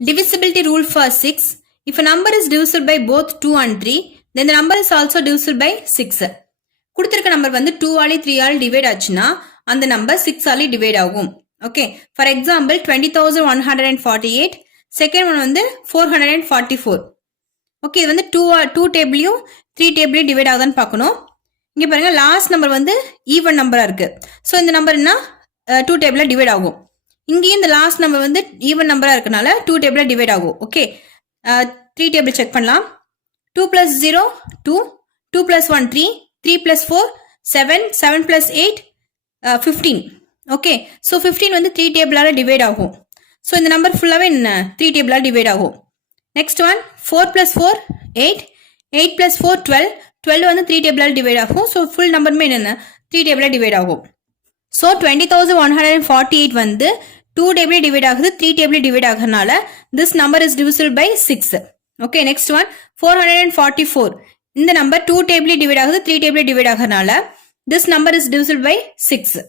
Divisibility rule for 6. If a number is divisible by both 2 and 3, then the number is also divisible by 6. கொடுத்திருக்க number வந்து 2 ஆலி 3 all divide ஆச்சுன்னா அந்த number 6 ஆலி divide ஆகும். Okay, for example 20,148, second one வந்து 444. Okay, இது வந்து 2 டேபிளையும் 3 டேபிளையும் டிவைட் ஆகுதான்னு பார்க்கணும். இங்க பாருங்க, லாஸ்ட் நம்பர் வந்து ஈவன் நம்பரா இருக்கு. ஸோ இந்த நம்பர் என்ன 2 டேபிள்ல டிவைட் ஆகும். இங்கேயும் இந்த லாஸ்ட் நம்பர் வந்து ஈவன் நம்பரா இருக்கனால 2 டேபிள்ல டிவைட் ஆகும். ஓகே, 3 டேபிள் செக் பண்ணலாம். 2 plus 0 2, 2 plus 1 3, 3 plus 4 7, 7 plus 8 15. Okay, so 15 வந்து 3 டேபிளால டிவைட் ஆகும். ஸோ இந்த நம்பர் ஃபுல்லாகவே 3 டேபிளால டிவைட் ஆகும். நெக்ஸ்ட் ஒன் 4 plus 4 8, 8 plus 4 12, 12 வந்து 3 டேபிளால டிவைட் ஆகும். ஸோ ஃபுல் நம்பருமே என்னென்ன 3 டேபிளாக டிவைட் ஆகும். ஸோ 20,148 வந்து 2 டேபிள் டிவைட் ஆகுது, 3 டேபிள் டிவைட் ஆகுறதுனால this number is divisible by 6. Okay, next one 444. இந்த நம்பர் 2 டேபிள் டிவைட் ஆகுது, 3 டேபிள் டிவைட் ஆகுறதுனால this number is divisible by 6.